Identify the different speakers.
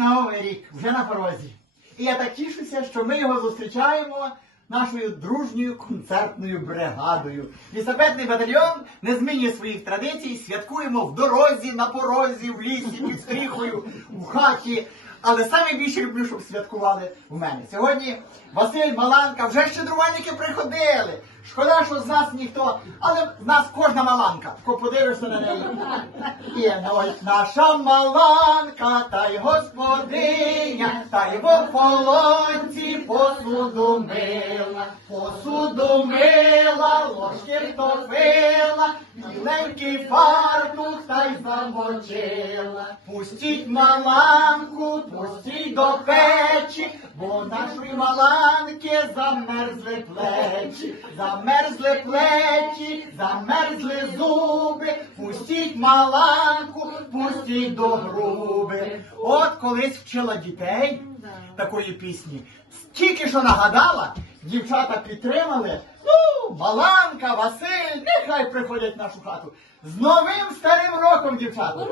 Speaker 1: новий рік вже на порозі. І я так тішуся, що ми його зустрічаємо нашою дружньою концертною бригадою. Лісапетний батальйон не змінює своїх традицій, святкуємо в дорозі, на порозі, в лісі, під стріхою, в хаті. Але саме більше люблю, щоб святкували в мене. Сьогодні Василь Маланка, вже щедрувальники приходили. Шкода, що з нас ніхто, але з нас кожна маланка. Тако подивишся на неї. І ось наша маланка, та й господиня, та й в ополонці посуду мила, посуду мила, ложки втопила, біленький фартух та й замочила. Пустіть маланку, пустіть до печі, бо нашої маланки замерзли плечі, замерзли плечі, замерзли зуби, пустіть маланку, пустіть до груби. От колись вчила дітей такої пісні. Тільки що нагадала, дівчата підтримали. Ну, Маланка, Василь, нехай приходять в нашу хату. З новим старим роком, дівчата!